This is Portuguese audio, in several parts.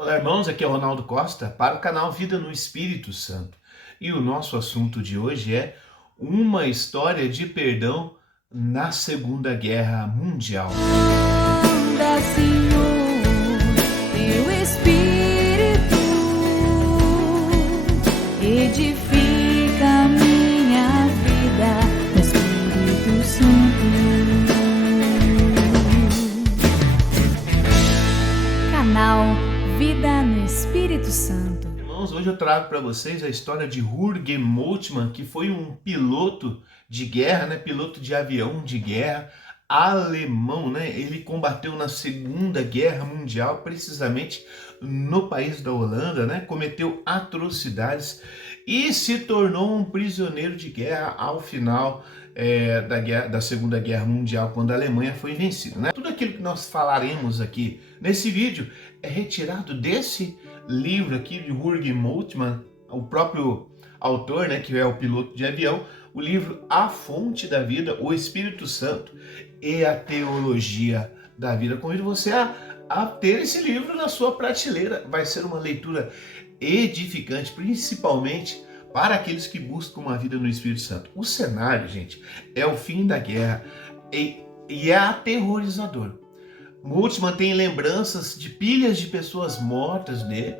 Olá, irmãos, aqui é o Ronaldo Costa para o canal Vida no Espírito Santo. E o nosso assunto de hoje é uma história de perdão na Segunda Guerra Mundial. Manda, Senhor, teu Espírito, edifica a minha vida no Espírito Santo. Canal Vida no Espírito Santo. Irmãos, hoje eu trago para vocês a história de Jürgen Moltmann, que foi um piloto de guerra, piloto de avião de guerra alemão, Ele combateu na Segunda Guerra Mundial, precisamente no país da Holanda, Cometeu atrocidades e se tornou um prisioneiro de guerra ao final da Segunda Guerra Mundial, quando a Alemanha foi vencida, Tudo aquilo que nós falaremos aqui nesse vídeo é retirado desse livro aqui de Jürgen Moltmann, o próprio autor, que é o piloto de avião, o livro A Fonte da Vida, o Espírito Santo e a Teologia da Vida. Convido você a ter esse livro na sua prateleira. Vai ser uma leitura edificante, principalmente para aqueles que buscam uma vida no Espírito Santo. O cenário, gente, é o fim da guerra e é aterrorizador. Moltmann tem lembranças de pilhas de pessoas mortas dele,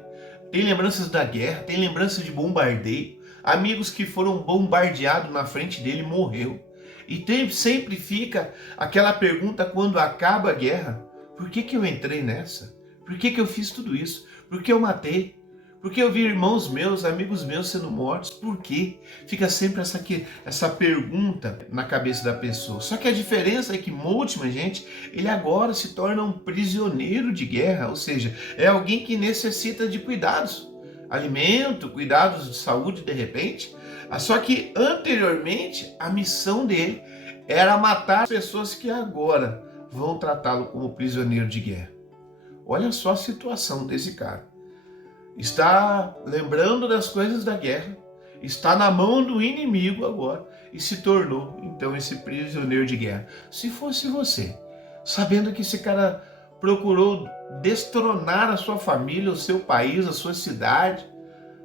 tem lembranças da guerra, tem lembranças de bombardeio, amigos que foram bombardeados na frente dele, morreu. E sempre fica aquela pergunta quando acaba a guerra: por que eu entrei nessa? Por que eu fiz tudo isso? Por que eu matei? Por que eu vi irmãos meus, amigos meus sendo mortos? Por quê? Fica sempre essa pergunta na cabeça da pessoa. Só que a diferença é que Moltmann, gente, ele agora se torna um prisioneiro de guerra, ou seja, é alguém que necessita de cuidados, alimento, cuidados de saúde de repente. Só que anteriormente a missão dele era matar pessoas que agora vão tratá-lo como prisioneiro de guerra. Olha só a situação desse cara. Está lembrando das coisas da guerra, está na mão do inimigo agora e se tornou então esse prisioneiro de guerra. Se fosse você, sabendo que esse cara procurou destronar a sua família, o seu país, a sua cidade,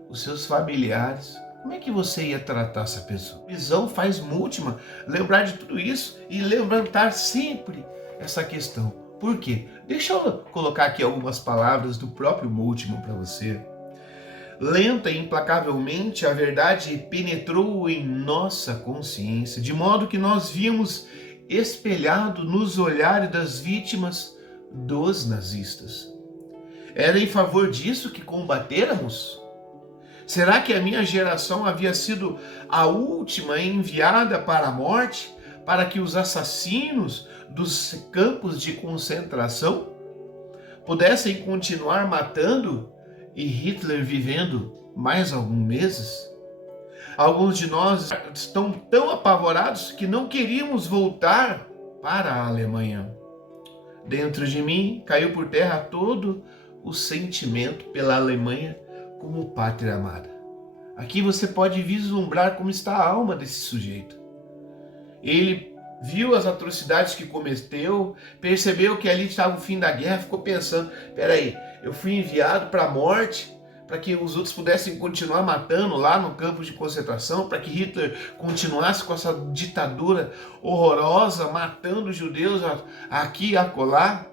os seus familiares, como é que você ia tratar essa pessoa? A visão faz Moltmann lembrar de tudo isso e levantar sempre essa questão. Por quê? Deixa eu colocar aqui algumas palavras do próprio Moltmann para você. Lenta e implacavelmente a verdade penetrou em nossa consciência, de modo que nós víamos espelhado nos olhares das vítimas dos nazistas. Era em favor disso que combatéramos? Será que a minha geração havia sido a última enviada para a morte, para que os assassinos dos campos de concentração pudessem continuar matando e Hitler vivendo mais alguns meses? Alguns de nós estão tão apavorados que não queríamos voltar para a Alemanha. Dentro de mim caiu por terra todo o sentimento pela Alemanha como pátria amada. Aqui você pode vislumbrar como está a alma desse sujeito. Ele viu as atrocidades que cometeu, percebeu que ali estava o fim da guerra, ficou pensando: peraí, eu fui enviado para a morte, para que os outros pudessem continuar matando lá no campo de concentração, para que Hitler continuasse com essa ditadura horrorosa, matando os judeus aqui e acolá.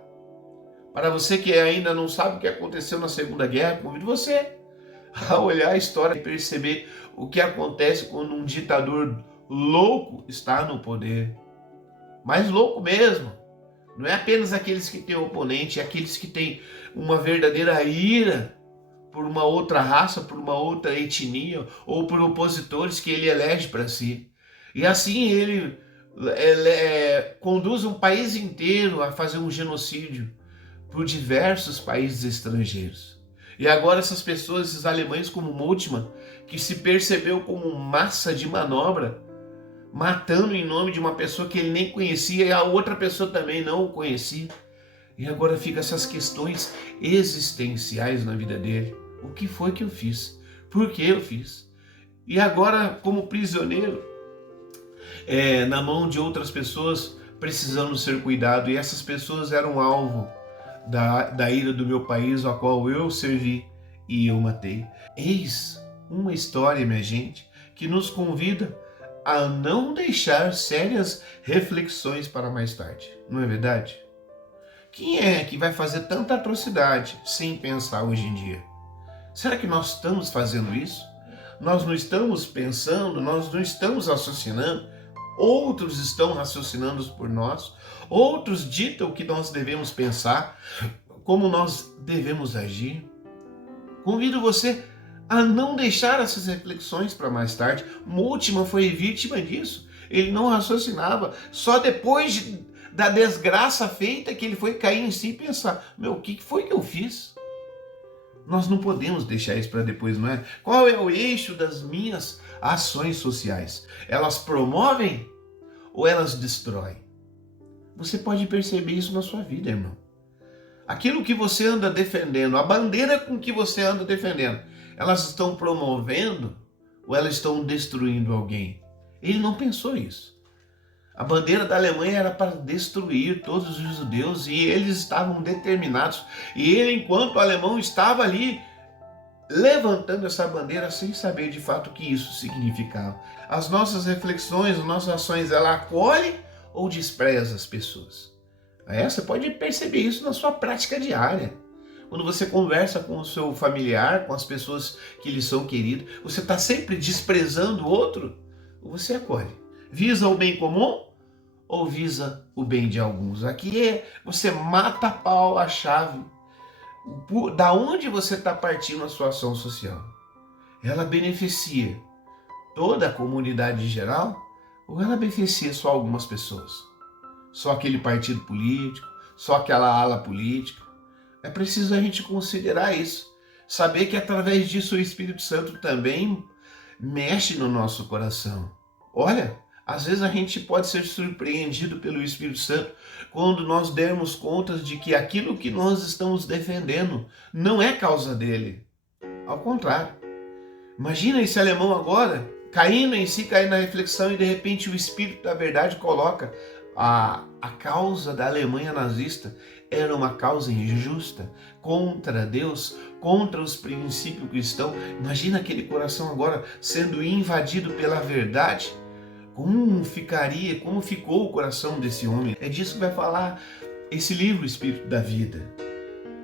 Para você que ainda não sabe o que aconteceu na Segunda Guerra, convido você a olhar a história e perceber o que acontece quando um ditador louco está no poder. Mas louco mesmo. Não é apenas aqueles que têm oponente, é aqueles que têm uma verdadeira ira por uma outra raça, por uma outra etnia, ou por opositores que ele elege para si. E assim ele conduz um país inteiro a fazer um genocídio por diversos países estrangeiros. E agora essas pessoas, esses alemães como Moltmann, que se percebeu como massa de manobra, matando em nome de uma pessoa que ele nem conhecia e a outra pessoa também não o conhecia. E agora fica essas questões existenciais na vida dele. O que foi que eu fiz? Por que eu fiz? E agora, como prisioneiro, na mão de outras pessoas, precisando ser cuidado. E essas pessoas eram alvo da ira do meu país, a qual eu servi e eu matei. Eis uma história, minha gente, que nos convida a não deixar sérias reflexões para mais tarde, não é verdade? Quem é que vai fazer tanta atrocidade sem pensar hoje em dia? Será que nós estamos fazendo isso? Nós não estamos pensando, nós não estamos raciocinando, outros estão raciocinando por nós, outros ditam o que nós devemos pensar, como nós devemos agir. Convido você a não deixar essas reflexões para mais tarde. Moltmann foi vítima disso. Ele não raciocinava. Só depois da desgraça feita que ele foi cair em si e pensar: meu, o que foi que eu fiz? Nós não podemos deixar isso para depois, não é? Qual é o eixo das minhas ações sociais? Elas promovem ou elas destroem? Você pode perceber isso na sua vida, irmão. Aquilo que você anda defendendo, a bandeira com que você anda defendendo, elas estão promovendo ou elas estão destruindo alguém? Ele não pensou isso. A bandeira da Alemanha era para destruir todos os judeus e eles estavam determinados. E ele, enquanto alemão, estava ali levantando essa bandeira sem saber de fato o que isso significava. As nossas reflexões, as nossas ações, ela acolhe ou despreza as pessoas? Você pode perceber isso na sua prática diária. Quando você conversa com o seu familiar, com as pessoas que lhe são queridas, você está sempre desprezando o outro? Ou você acolhe? Visa o bem comum ou visa o bem de alguns? Aqui você mata a pau a chave. Da onde você está partindo a sua ação social? Ela beneficia toda a comunidade em geral ou ela beneficia só algumas pessoas? Só aquele partido político, só aquela ala política? É preciso a gente considerar isso. Saber que através disso o Espírito Santo também mexe no nosso coração. Olha, às vezes a gente pode ser surpreendido pelo Espírito Santo quando nós dermos conta de que aquilo que nós estamos defendendo não é causa dele. Ao contrário. Imagina esse alemão agora caindo em si, caindo na reflexão e de repente o Espírito da verdade coloca a causa da Alemanha nazista era uma causa injusta, contra Deus, contra os princípios cristãos. Imagina aquele coração agora sendo invadido pela verdade. Como ficaria, como ficou o coração desse homem? É disso que vai falar esse livro, Espírito da Vida.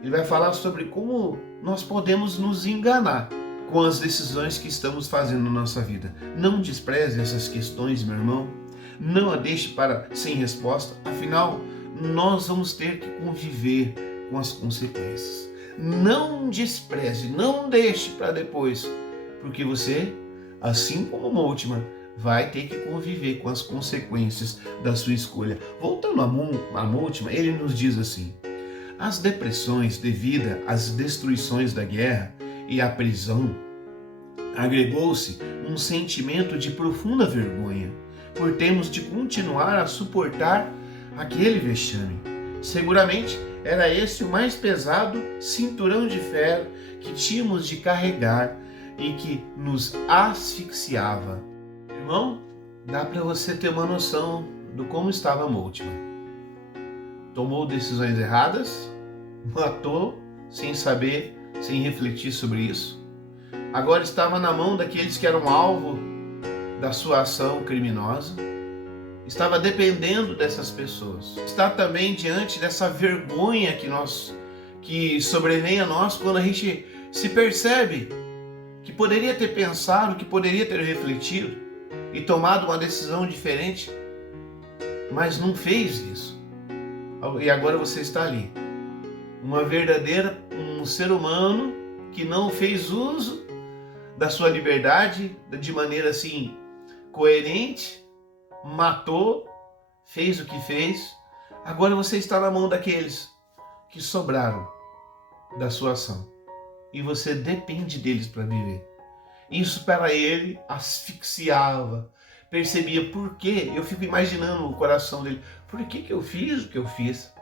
Ele vai falar sobre como nós podemos nos enganar com as decisões que estamos fazendo na nossa vida. Não despreze essas questões, meu irmão. Não a deixe para sem resposta. Afinal, nós vamos ter que conviver com as consequências. Não despreze, não deixe para depois, porque você, assim como Moltmann, vai ter que conviver com as consequências da sua escolha. Voltando a Moltmann, ele nos diz assim: as depressões devidas às destruições da guerra e à prisão, agregou-se um sentimento de profunda vergonha por termos de continuar a suportar aquele vexame. Seguramente era esse o mais pesado cinturão de ferro que tínhamos de carregar e que nos asfixiava. Irmão, dá para você ter uma noção do como estava Moltmann. Tomou decisões erradas, matou sem saber, sem refletir sobre isso. Agora estava na mão daqueles que eram alvo da sua ação criminosa. Estava dependendo dessas pessoas. Está também diante dessa vergonha que sobrevém a nós quando a gente se percebe que poderia ter pensado, que poderia ter refletido e tomado uma decisão diferente, mas não fez isso. E agora você está ali. Um ser humano que não fez uso da sua liberdade de maneira assim coerente, matou, fez o que fez. Agora você está na mão daqueles que sobraram da sua ação e você depende deles para viver. Isso para ele asfixiava. Percebia por quê. Eu fico imaginando o coração dele. Por que eu fiz o que eu fiz?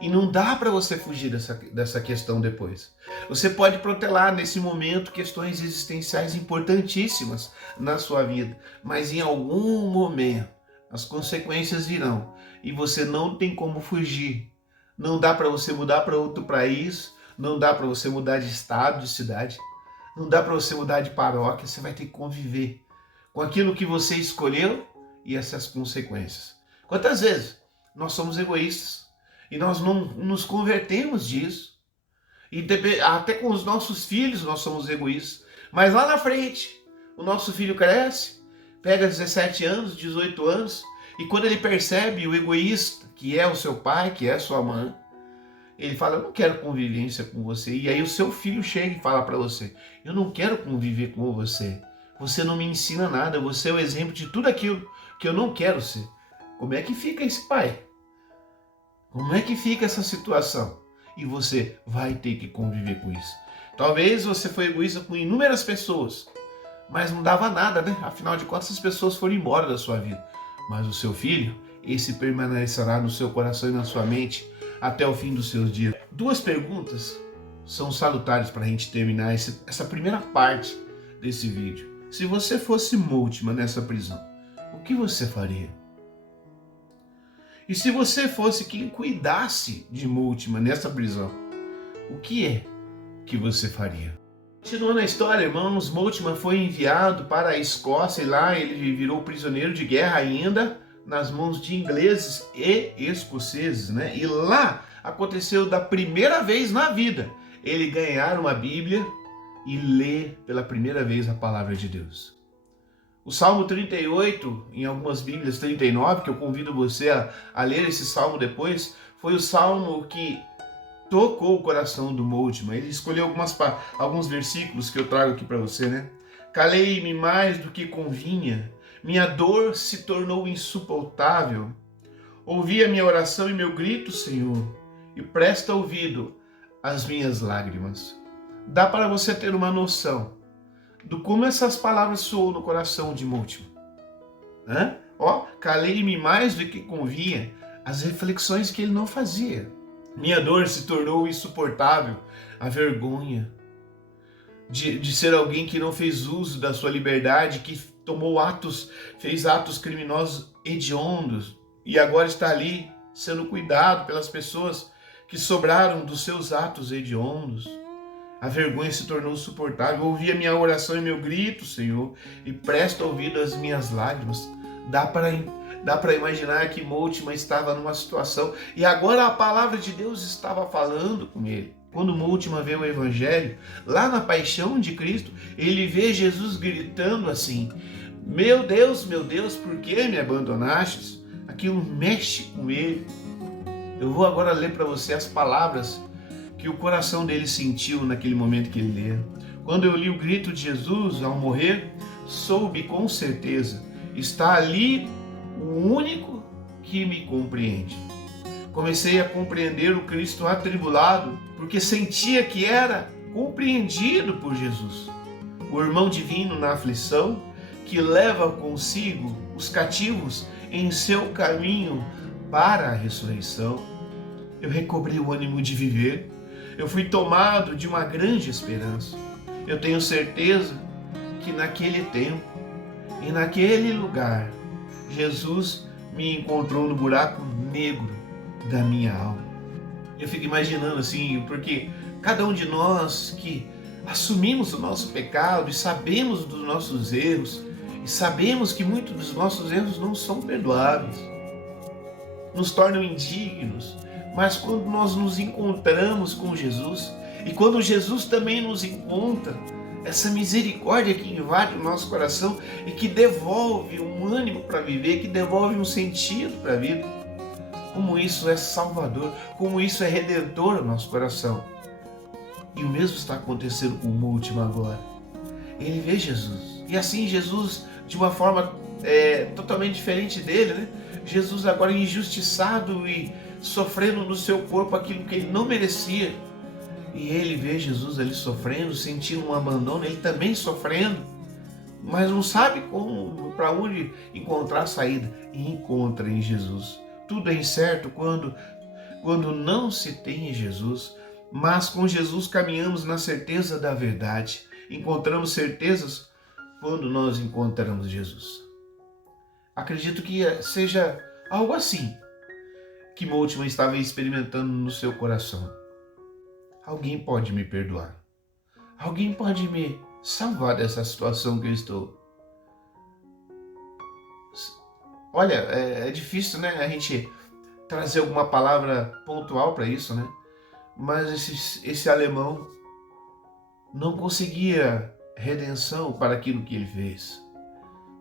E não dá para você fugir dessa questão depois. Você pode protelar nesse momento questões existenciais importantíssimas na sua vida, mas em algum momento as consequências virão e você não tem como fugir Não dá para você mudar para outro país, não dá para você mudar de estado, de cidade, não dá para você mudar de paróquia, você vai ter que conviver com aquilo que você escolheu e essas consequências. Quantas vezes nós somos egoístas e nós não nos convertemos disso? E até com os nossos filhos nós somos egoístas. Mas lá na frente, o nosso filho cresce, pega 17 anos, 18 anos, e quando ele percebe o egoísta, que é o seu pai, que é a sua mãe, ele fala, eu não quero convivência com você. E aí o seu filho chega e fala para você, eu não quero conviver com você. Você não me ensina nada, você é o exemplo de tudo aquilo que eu não quero ser. Como é que fica esse pai? Como é que fica essa situação? E você vai ter que conviver com isso. Talvez você foi egoísta com inúmeras pessoas, mas não dava nada, né? Afinal de contas, as pessoas foram embora da sua vida. Mas o seu filho, esse permanecerá no seu coração e na sua mente até o fim dos seus dias. Duas perguntas são salutares para a gente terminar essa primeira parte desse vídeo. Se você fosse Moltmann nessa prisão, o que você faria? E se você fosse quem cuidasse de Moltmann nessa prisão, o que é que você faria? Continuando a história, irmãos, Moltmann foi enviado para a Escócia e lá ele virou prisioneiro de guerra ainda nas mãos de ingleses e escoceses, né? E lá aconteceu da primeira vez na vida ele ganhar uma Bíblia e ler pela primeira vez a palavra de Deus. O Salmo 38, em algumas Bíblias 39, que eu convido você a ler esse Salmo depois, foi o Salmo que tocou o coração do Moltmann. Ele escolheu alguns versículos que eu trago aqui para você, né? Calei-me mais do que convinha, minha dor se tornou insuportável. Ouvi a minha oração e meu grito, Senhor, e presta ouvido às minhas lágrimas. Dá para você ter uma noção do como essas palavras soam no coração de Moltmann. Calei-me mais do que convinha, as reflexões que ele não fazia. Minha dor se tornou insuportável, a vergonha de ser alguém que não fez uso da sua liberdade, que fez atos criminosos hediondos e agora está ali sendo cuidado pelas pessoas que sobraram dos seus atos hediondos. A vergonha se tornou insuportável. Ouvi a minha oração e meu grito, Senhor, e presta ouvido às minhas lágrimas. Dá para imaginar que Moltmann estava numa situação e agora a palavra de Deus estava falando com ele. Quando Moltmann vê o Evangelho, lá na paixão de Cristo, ele vê Jesus gritando assim, meu Deus, por que me abandonastes? Aquilo mexe com ele. Eu vou agora ler para você as palavras que o coração dele sentiu naquele momento que ele lê. Quando eu li o grito de Jesus ao morrer, soube com certeza, está ali o único que me compreende. Comecei a compreender o Cristo atribulado, porque sentia que era compreendido por Jesus. O irmão divino na aflição, que leva consigo os cativos em seu caminho para a ressurreição. Eu recobrei o ânimo de viver. Eu fui tomado de uma grande esperança. Eu tenho certeza que naquele tempo e naquele lugar, Jesus me encontrou no buraco negro da minha alma. Eu fico imaginando assim, porque cada um de nós que assumimos o nosso pecado e sabemos dos nossos erros, e sabemos que muitos dos nossos erros não são perdoáveis, nos tornam indignos, mas quando nós nos encontramos com Jesus, e quando Jesus também nos encontra, essa misericórdia que invade o nosso coração e que devolve um ânimo para viver, que devolve um sentido para a vida, como isso é salvador, como isso é redentor ao nosso coração. E o mesmo está acontecendo com o Moltmann agora. Ele vê Jesus, e assim Jesus, de uma forma totalmente diferente dele, né? Jesus agora injustiçado e sofrendo no seu corpo aquilo que ele não merecia. E ele vê Jesus ali sofrendo, sentindo um abandono, ele também sofrendo, mas não sabe para onde encontrar a saída. E encontra em Jesus. Tudo é incerto quando não se tem em Jesus, mas com Jesus caminhamos na certeza da verdade. Encontramos certezas quando nós encontramos Jesus. Acredito que seja algo assim que Moltmann estava experimentando no seu coração. Alguém pode me perdoar. Alguém pode me salvar dessa situação que eu estou. Olha, é difícil, né, a gente trazer alguma palavra pontual para isso, né? Mas esse alemão não conseguia redenção para aquilo que ele fez,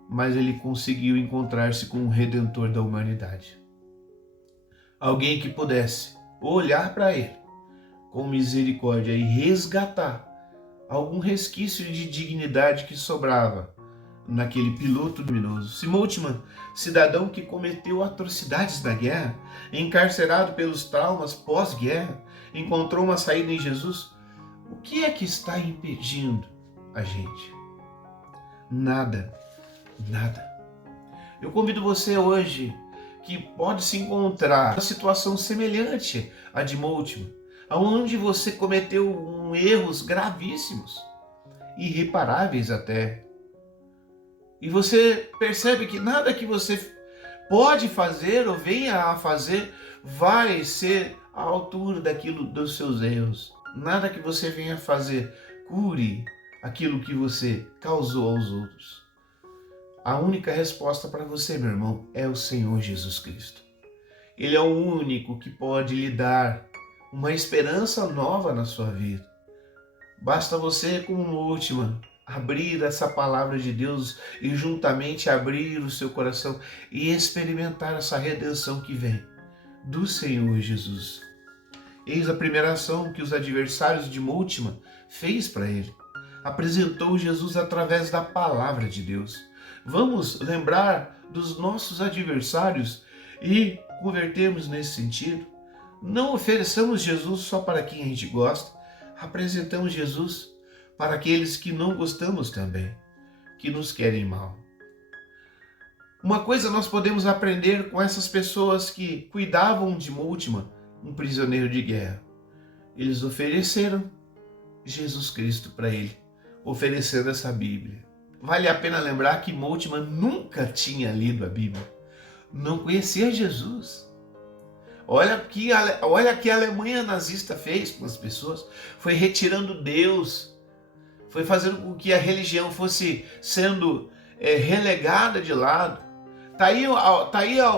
mas ele conseguiu encontrar-se com o Redentor da humanidade. Alguém que pudesse olhar para ele com misericórdia e resgatar algum resquício de dignidade que sobrava naquele piloto luminoso. Se Moltmann, cidadão que cometeu atrocidades na guerra, encarcerado pelos traumas pós-guerra, encontrou uma saída em Jesus, o que é que está impedindo a gente? Nada, nada. Eu convido você hoje que pode se encontrar numa situação semelhante à de Moltmann, onde você cometeu erros gravíssimos, irreparáveis até. E você percebe que nada que você pode fazer ou venha a fazer vai ser à altura dos seus erros. Nada que você venha a fazer cure aquilo que você causou aos outros. A única resposta para você, meu irmão, é o Senhor Jesus Cristo. Ele é o único que pode lhe dar uma esperança nova na sua vida. Basta você, como Moltmann, abrir essa palavra de Deus e juntamente abrir o seu coração e experimentar essa redenção que vem do Senhor Jesus. Eis a primeira ação que os adversários de Moltmann fez para ele. Apresentou Jesus através da palavra de Deus. Vamos lembrar dos nossos adversários e convertermos nesse sentido. Não ofereçamos Jesus só para quem a gente gosta, apresentamos Jesus para aqueles que não gostamos também, que nos querem mal. Uma coisa nós podemos aprender com essas pessoas que cuidavam de Moltmann, um prisioneiro de guerra. Eles ofereceram Jesus Cristo para ele, oferecendo essa Bíblia. Vale a pena lembrar que Moltmann nunca tinha lido a Bíblia, não conhecia Jesus. Olha que a Alemanha nazista fez com as pessoas, foi retirando Deus, foi fazendo com que a religião fosse sendo relegada de lado. Tá aí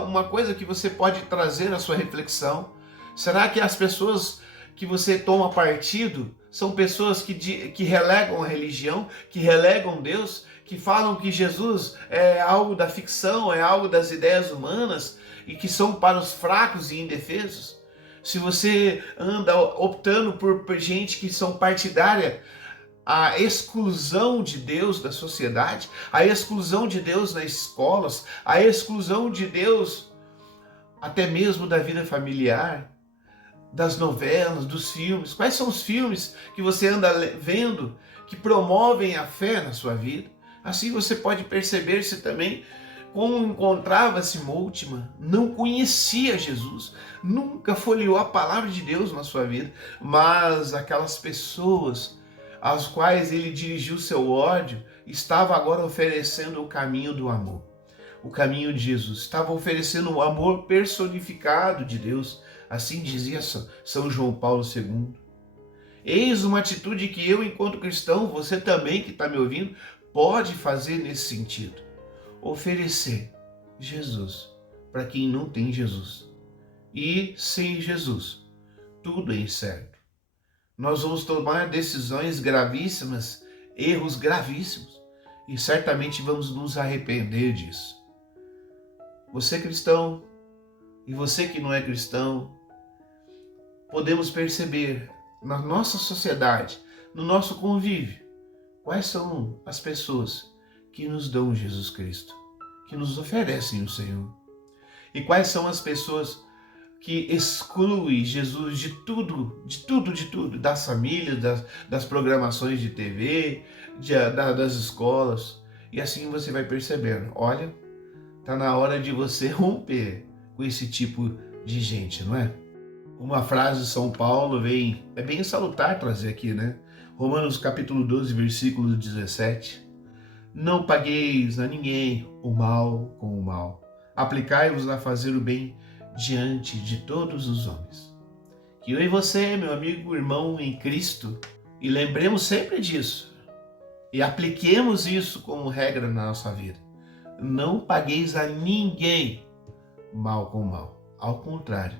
uma coisa que você pode trazer à sua reflexão. Será que as pessoas que você toma partido são pessoas que relegam a religião, que relegam Deus, que falam que Jesus é algo da ficção, é algo das ideias humanas e que são para os fracos e indefesos? Se você anda optando por gente que são partidária, a exclusão de Deus da sociedade, a exclusão de Deus nas escolas, a exclusão de Deus até mesmo da vida familiar, das novelas, dos filmes. Quais são os filmes que você anda vendo que promovem a fé na sua vida? Assim você pode perceber-se também como encontrava-se Moltmann, não conhecia Jesus, nunca folheou a palavra de Deus na sua vida, mas aquelas pessoas às quais ele dirigiu seu ódio, estava agora oferecendo o caminho do amor, o caminho de Jesus, estava oferecendo o amor personificado de Deus, assim dizia São João Paulo II. Eis uma atitude que eu, enquanto cristão, você também que está me ouvindo, pode fazer nesse sentido. Oferecer Jesus para quem não tem Jesus. E sem Jesus, tudo é incerto. Nós vamos tomar decisões gravíssimas, erros gravíssimos, e certamente vamos nos arrepender disso. Você cristão e você que não é cristão, podemos perceber na nossa sociedade, no nosso convívio, quais são as pessoas que nos dão Jesus Cristo, que nos oferecem o Senhor. E quais são as pessoas que excluem Jesus de tudo, das famílias, das programações de TV, das escolas. E assim você vai percebendo, olha, está na hora de você romper com esse tipo de gente, não é? Uma frase de São Paulo é bem salutar trazer aqui, né? Romanos capítulo 12, versículo 17. Não pagueis a ninguém o mal com o mal. Aplicai-vos a fazer o bem diante de todos os homens. Que eu e você, meu amigo, irmão em Cristo, e lembremos sempre disso, e apliquemos isso como regra na nossa vida. Não pagueis a ninguém mal com mal. Ao contrário,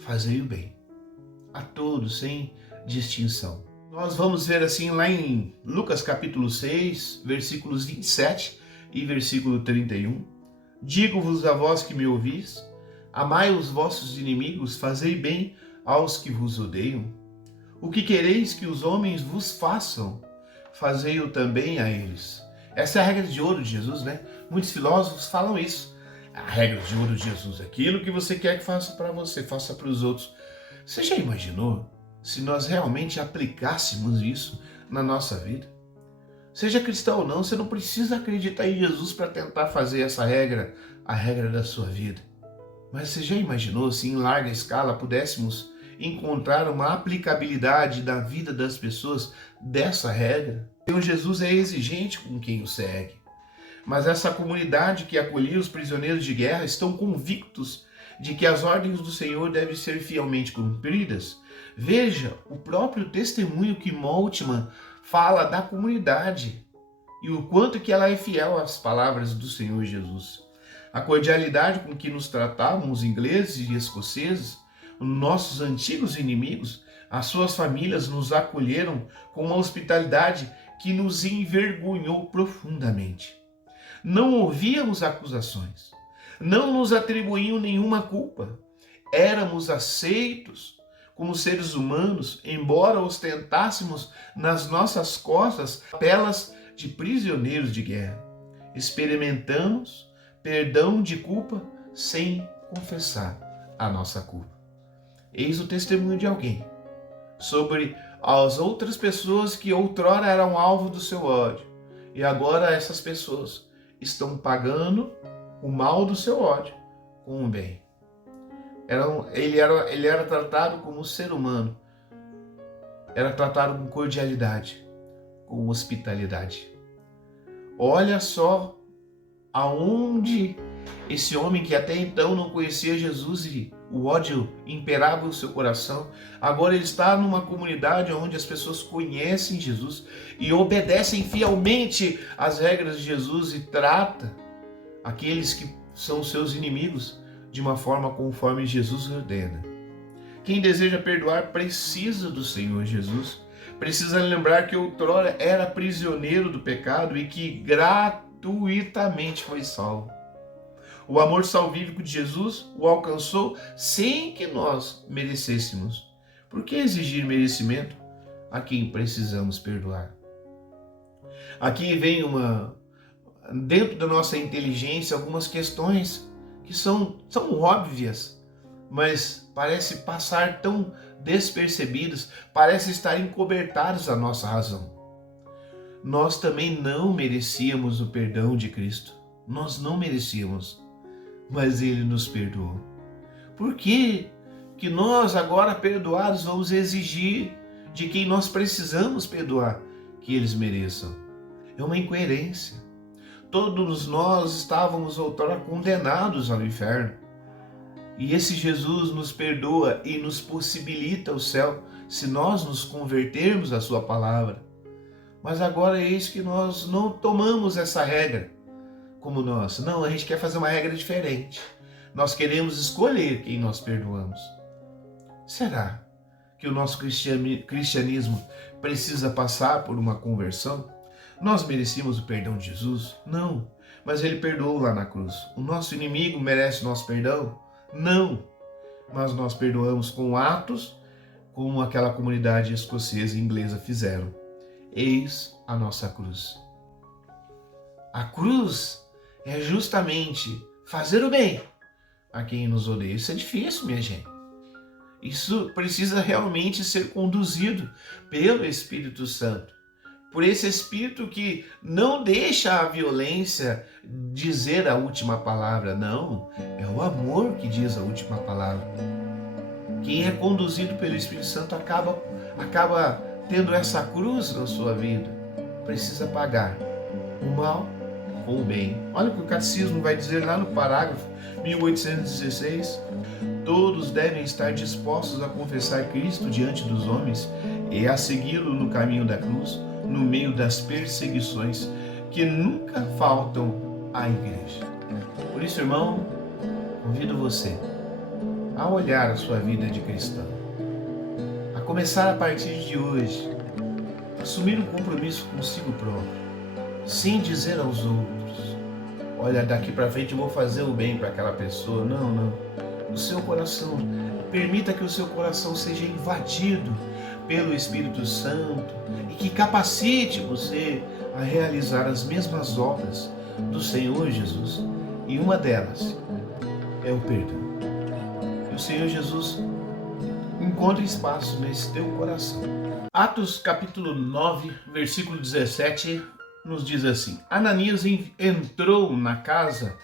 fazei o bem a todos, sem distinção. Nós vamos ver assim lá em Lucas capítulo 6, versículos 27 e versículo 31. Digo-vos a vós que me ouvis, amai os vossos inimigos, fazei bem aos que vos odeiam. O que quereis que os homens vos façam, fazei-o também a eles. Essa é a regra de ouro de Jesus, né? Muitos filósofos falam isso. A regra de ouro de Jesus, aquilo que você quer que faça para você, faça para os outros. Você já imaginou se nós realmente aplicássemos isso na nossa vida? Seja cristão ou não, você não precisa acreditar em Jesus para tentar fazer essa regra, a regra da sua vida. Mas você já imaginou se em larga escala pudéssemos encontrar uma aplicabilidade da vida das pessoas dessa regra? O Senhor Jesus é exigente com quem o segue. Mas essa comunidade que acolhia os prisioneiros de guerra estão convictos de que as ordens do Senhor devem ser fielmente cumpridas. Veja o próprio testemunho que Moltmann fala da comunidade e o quanto que ela é fiel às palavras do Senhor Jesus. A cordialidade com que nos tratavam os ingleses e escoceses, nossos antigos inimigos, as suas famílias nos acolheram com uma hospitalidade que nos envergonhou profundamente. Não ouvíamos acusações, não nos atribuíam nenhuma culpa. Éramos aceitos como seres humanos, embora ostentássemos nas nossas costas pelas de prisioneiros de guerra. Experimentamos perdão de culpa sem confessar a nossa culpa. Eis o testemunho de alguém sobre as outras pessoas que outrora eram alvo do seu ódio. E agora essas pessoas estão pagando o mal do seu ódio com o bem. Ele era tratado como ser humano, era tratado com cordialidade, com hospitalidade. Olha só aonde esse homem que até então não conhecia Jesus e o ódio imperava o seu coração, agora ele está numa comunidade onde as pessoas conhecem Jesus e obedecem fielmente às regras de Jesus e trata aqueles que são seus inimigos de uma forma conforme Jesus ordena. Quem deseja perdoar precisa do Senhor Jesus, precisa lembrar que outrora era prisioneiro do pecado e que gratuitamente foi salvo. O amor salvífico de Jesus o alcançou sem que nós merecêssemos. Por que exigir merecimento a quem precisamos perdoar? Aqui vem dentro da nossa inteligência, algumas questões que são óbvias, mas parece passar tão despercebidas, parece estar encobertadas a nossa razão. Nós também não merecíamos o perdão de Cristo. Nós não merecíamos, mas Ele nos perdoou. Por que nós, agora perdoados, vamos exigir de quem nós precisamos perdoar que eles mereçam? É uma incoerência. Todos nós estávamos outrora condenados ao inferno. E esse Jesus nos perdoa e nos possibilita o céu se nós nos convertermos à sua palavra. Mas agora eis que nós não tomamos essa regra como nós. Não, a gente quer fazer uma regra diferente. Nós queremos escolher quem nós perdoamos. Será que o nosso cristianismo precisa passar por uma conversão? Nós merecíamos o perdão de Jesus? Não, mas Ele perdoou lá na cruz. O nosso inimigo merece nosso perdão? Não, mas nós perdoamos com atos como aquela comunidade escocesa e inglesa fizeram. Eis a nossa cruz. A cruz é justamente fazer o bem a quem nos odeia. Isso é difícil, minha gente. Isso precisa realmente ser conduzido pelo Espírito Santo. Por esse Espírito que não deixa a violência dizer a última palavra. Não, é o amor que diz a última palavra. Quem é conduzido pelo Espírito Santo acaba tendo essa cruz na sua vida. Precisa pagar o mal com o bem. Olha o que o catecismo vai dizer lá no parágrafo 1816. Todos devem estar dispostos a confessar Cristo diante dos homens e a segui-lo no caminho da cruz, no meio das perseguições que nunca faltam à igreja. Por isso, irmão, convido você a olhar a sua vida de cristão, a começar a partir de hoje, assumir um compromisso consigo próprio, sem dizer aos outros: olha, daqui para frente eu vou fazer o bem para aquela pessoa. Não, não. O seu coração, permita que o seu coração seja invadido pelo Espírito Santo e que capacite você a realizar as mesmas obras do Senhor Jesus. E uma delas é o perdão. Que o Senhor Jesus encontre espaço nesse teu coração. Atos capítulo 9, versículo 17, nos diz assim: Ananias entrou na casa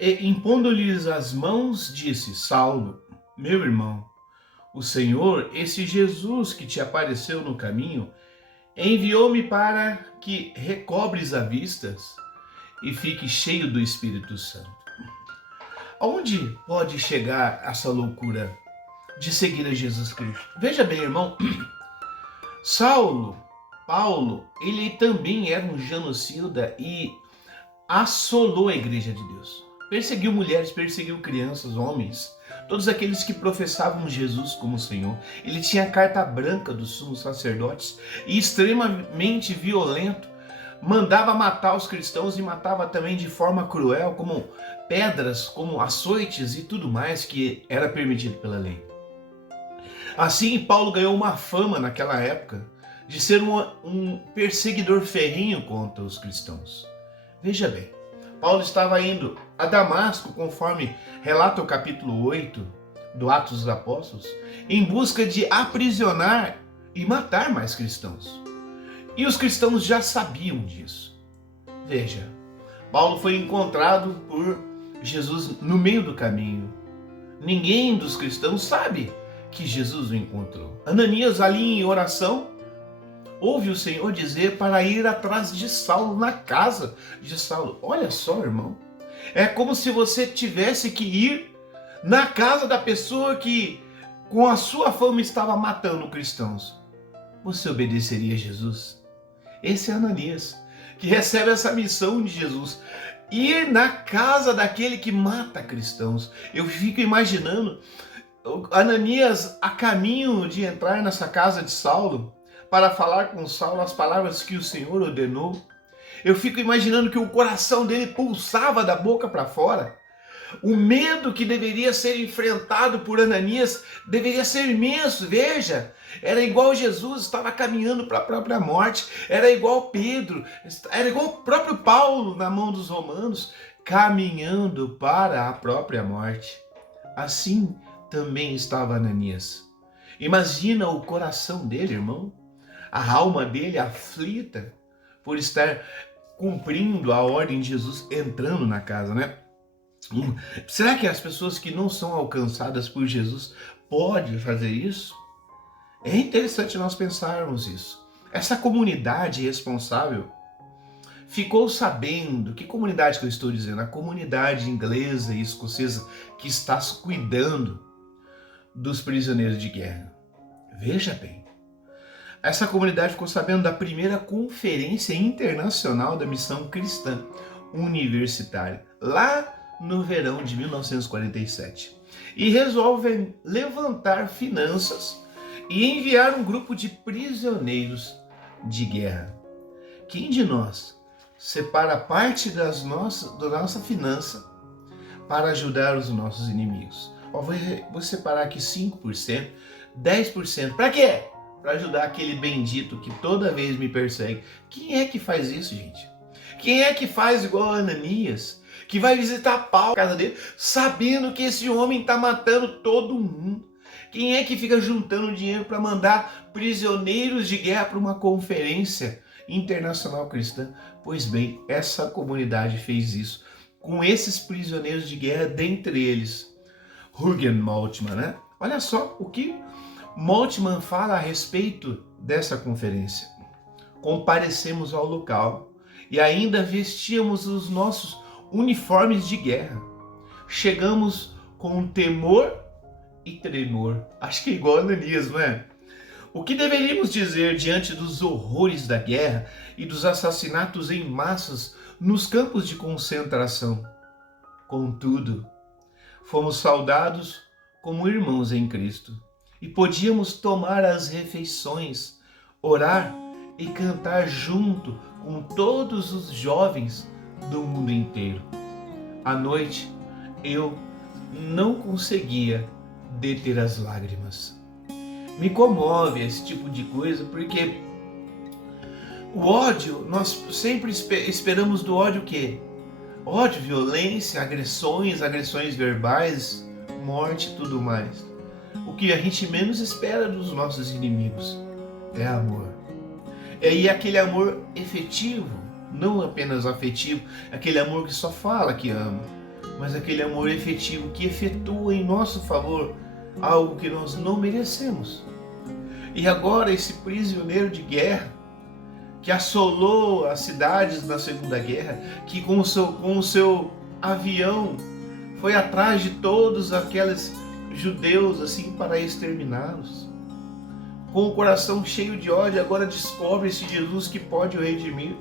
e, impondo-lhes as mãos, disse: Saulo, meu irmão, o Senhor, esse Jesus que te apareceu no caminho, enviou-me para que recobres a vista e fique cheio do Espírito Santo. Aonde pode chegar essa loucura de seguir a Jesus Cristo? Veja bem, irmão, Paulo, ele também era um genocida e assolou a igreja de Deus. Perseguiu mulheres, perseguiu crianças, homens, todos aqueles que professavam Jesus como Senhor. Ele tinha a carta branca dos sumos sacerdotes e extremamente violento. Mandava matar os cristãos e matava também de forma cruel, como pedras, como açoites e tudo mais que era permitido pela lei. Assim, Paulo ganhou uma fama naquela época de ser um perseguidor ferrenho contra os cristãos. Veja bem, Paulo estava indo a Damasco, conforme relata o capítulo 8 do Atos dos Apóstolos, em busca de aprisionar e matar mais cristãos. E os cristãos já sabiam disso. Veja, Paulo foi encontrado por Jesus no meio do caminho. Ninguém dos cristãos sabe que Jesus o encontrou. Ananias, ali em oração, ouve o Senhor dizer para ir atrás de Saulo, na casa de Saulo. Olha só, irmão, é como se você tivesse que ir na casa da pessoa que, com a sua fama, estava matando cristãos. Você obedeceria a Jesus? Esse é Ananias, que recebe essa missão de Jesus, ir na casa daquele que mata cristãos. Eu fico imaginando Ananias a caminho de entrar nessa casa de Saulo para falar com Saulo as palavras que o Senhor ordenou. Eu fico imaginando que o coração dele pulsava da boca para fora. O medo que deveria ser enfrentado por Ananias deveria ser imenso. Veja, era igual Jesus, estava caminhando para a própria morte. Era igual Pedro, era igual o próprio Paulo na mão dos romanos, caminhando para a própria morte. Assim também estava Ananias. Imagina o coração dele, irmão. A alma dele aflita por estar cumprindo a ordem de Jesus, entrando na casa, né? Será que as pessoas que não são alcançadas por Jesus podem fazer isso? É interessante nós pensarmos isso. Essa comunidade responsável ficou sabendo, que comunidade que eu estou dizendo? A comunidade inglesa e escocesa que está cuidando dos prisioneiros de guerra. Veja bem, essa comunidade ficou sabendo da primeira conferência internacional da missão cristã universitária, lá no verão de 1947, e resolvem levantar finanças e enviar um grupo de prisioneiros de guerra. Quem de nós separa parte da nossa finança para ajudar os nossos inimigos? Vou separar aqui 5%, 10%. Para quê? Para ajudar aquele bendito que toda vez me persegue. Quem é que faz isso, gente? Quem é que faz igual a Ananias, que vai visitar Paulo, a casa dele, sabendo que esse homem está matando todo mundo? Quem é que fica juntando dinheiro para mandar prisioneiros de guerra para uma conferência internacional cristã? Pois bem, essa comunidade fez isso com esses prisioneiros de guerra, dentre eles Jürgen Moltmann, né? Olha só o que Moltmann fala a respeito dessa conferência. Comparecemos ao local e ainda vestíamos os nossos uniformes de guerra. Chegamos com temor e tremor. Acho que é igual a Ananias, não é? O que deveríamos dizer diante dos horrores da guerra e dos assassinatos em massas nos campos de concentração? Contudo, fomos saudados como irmãos em Cristo e podíamos tomar as refeições, orar e cantar junto com todos os jovens do mundo inteiro. À noite, eu não conseguia deter as lágrimas. Me comove esse tipo de coisa, porque o ódio, nós sempre esperamos do ódio o quê? Ódio, violência, agressões verbais, morte e tudo mais. O que a gente menos espera dos nossos inimigos é amor. E aquele amor efetivo, não apenas afetivo, aquele amor que só fala que ama, mas aquele amor efetivo que efetua em nosso favor algo que nós não merecemos. E agora esse prisioneiro de guerra que assolou as cidades na Segunda Guerra, que com o seu avião foi atrás de todos aqueles judeus assim para exterminá-los, com o coração cheio de ódio, agora descobre esse Jesus que pode o redimir,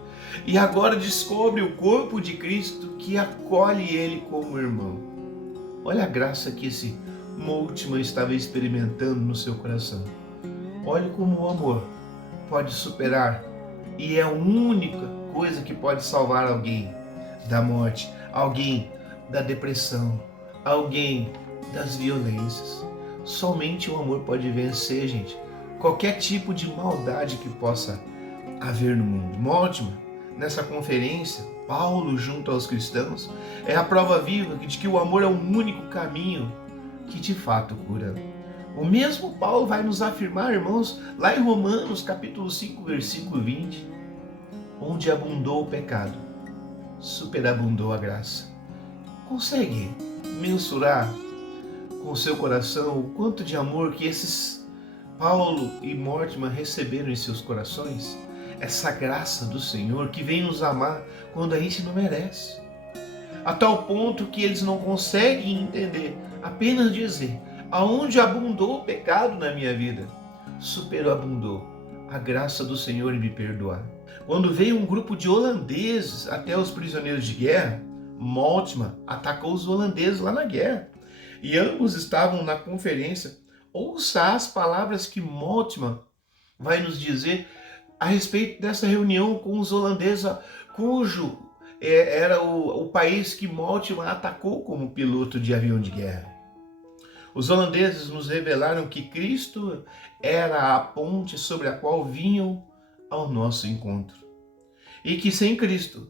e agora descobre o corpo de Cristo que acolhe ele como irmão. Olha a graça que esse Moltmann estava experimentando no seu coração. Olha como o amor pode superar, e é a única coisa que pode salvar alguém da morte, alguém da depressão, alguém das violências. Somente o amor pode vencer, gente, qualquer tipo de maldade que possa haver no mundo. Moltmann, nessa conferência, Paulo junto aos cristãos, é a prova viva de que o amor é o único caminho que de fato cura. O mesmo Paulo vai nos afirmar, irmãos, lá em Romanos capítulo 5, versículo 20, onde abundou o pecado, superabundou a graça. Consegue mensurar com o seu coração o quanto de amor que esses Paulo e Moltmann receberam em seus corações? Essa graça do Senhor que vem nos amar quando a gente não merece. A tal ponto que eles não conseguem entender, apenas dizer: aonde abundou o pecado na minha vida, superabundou a graça do Senhor em me perdoar. Quando veio um grupo de holandeses até os prisioneiros de guerra, Moltmann atacou os holandeses lá na guerra. E ambos estavam na conferência. Ouça as palavras que Moltmann vai nos dizer a respeito dessa reunião com os holandeses, cujo era o país que Moltmann atacou como piloto de avião de guerra. Os holandeses nos revelaram que Cristo era a ponte sobre a qual vinham ao nosso encontro. E que sem Cristo,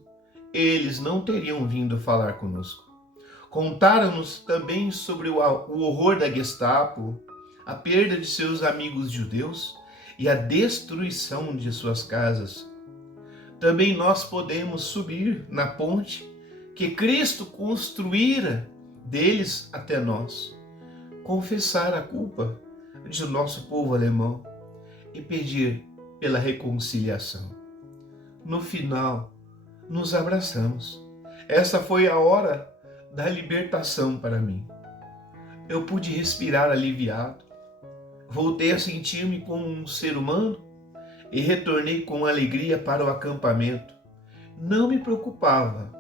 eles não teriam vindo falar conosco. Contaram-nos também sobre o horror da Gestapo, a perda de seus amigos judeus e a destruição de suas casas. Também nós podemos subir na ponte que Cristo construíra deles até nós, confessar a culpa de nosso povo alemão e pedir pela reconciliação. No final, nos abraçamos. Essa foi a hora da libertação para mim. Eu pude respirar aliviado, voltei a sentir-me como um ser humano e retornei com alegria para o acampamento. Não me preocupava,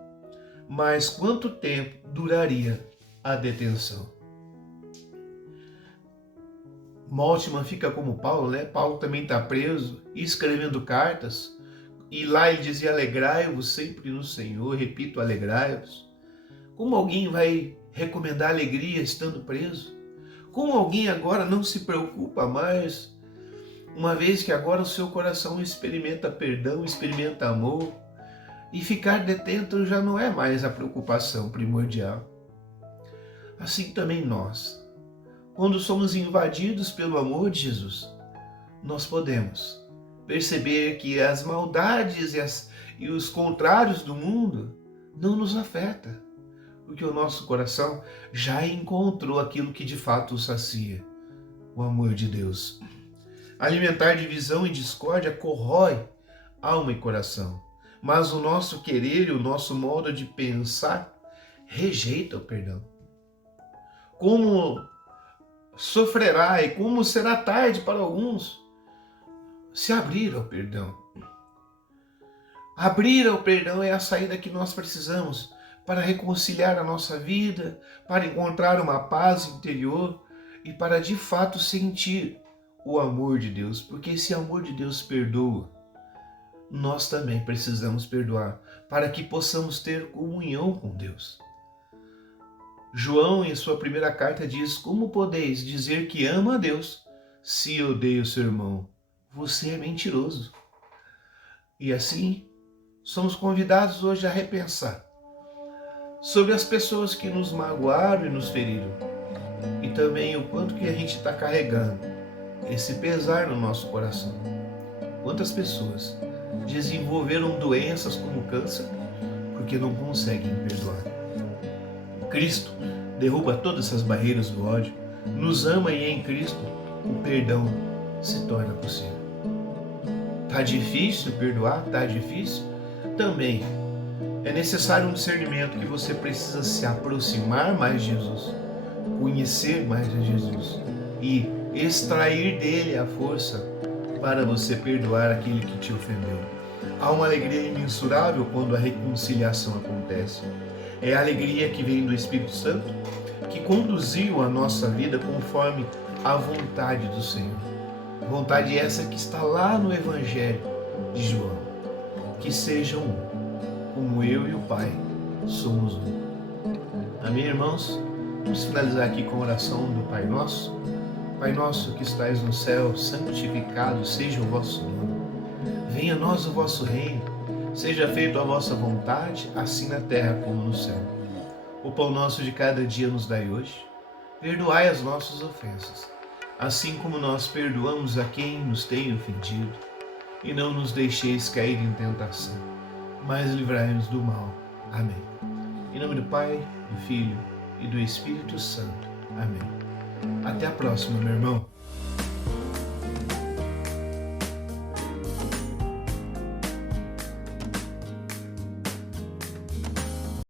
mas quanto tempo duraria a detenção. Moltmann fica como Paulo, né? Paulo também está preso, escrevendo cartas, e lá ele dizia: alegrai-vos sempre no Senhor, repito, alegrai-vos. Como alguém vai recomendar alegria estando preso? Como alguém agora não se preocupa mais, uma vez que agora o seu coração experimenta perdão, experimenta amor, e ficar detento já não é mais a preocupação primordial. Assim também nós, quando somos invadidos pelo amor de Jesus, nós podemos perceber que as maldades e os contrários do mundo não nos afetam, porque o nosso coração já encontrou aquilo que de fato o sacia, o amor de Deus. Alimentar divisão e discórdia corrói alma e coração, mas o nosso querer e o nosso modo de pensar rejeita o perdão. Como sofrerá e como será tarde para alguns se abrir ao perdão. Abrir ao perdão é a saída que nós precisamos para reconciliar a nossa vida, para encontrar uma paz interior e para de fato sentir o amor de Deus, porque esse amor de Deus perdoa. Nós também precisamos perdoar para que possamos ter comunhão com Deus. João, em sua primeira carta, diz: como podeis dizer que ama a Deus se odeia o seu irmão? Você é mentiroso. E assim, somos convidados hoje a repensar sobre as pessoas que nos magoaram e nos feriram, e também o quanto que a gente está carregando esse pesar no nosso coração. Quantas pessoas desenvolveram doenças como câncer porque não conseguem perdoar. Cristo derruba todas essas barreiras do ódio, nos ama e em Cristo o perdão se torna possível. Tá difícil perdoar? Tá difícil? Também é necessário um discernimento que você precisa se aproximar mais de Jesus, conhecer mais de Jesus e extrair dele a força para você perdoar aquele que te ofendeu. Há uma alegria imensurável quando a reconciliação acontece. É a alegria que vem do Espírito Santo, que conduziu a nossa vida conforme a vontade do Senhor. Vontade essa que está lá no Evangelho de João. Que sejam um, como eu e o Pai somos um. Amém, irmãos? Vamos finalizar aqui com a oração do Pai Nosso. Pai nosso que estais no céu, santificado seja o vosso nome. Venha a nós o vosso reino. Seja feita a vossa vontade, assim na terra como no céu. O pão nosso de cada dia nos dai hoje. Perdoai as nossas ofensas, assim como nós perdoamos a quem nos tem ofendido. E não nos deixeis cair em tentação, mas livrai-nos do mal. Amém. Em nome do Pai, do Filho e do Espírito Santo. Amém. Até a próxima, meu irmão.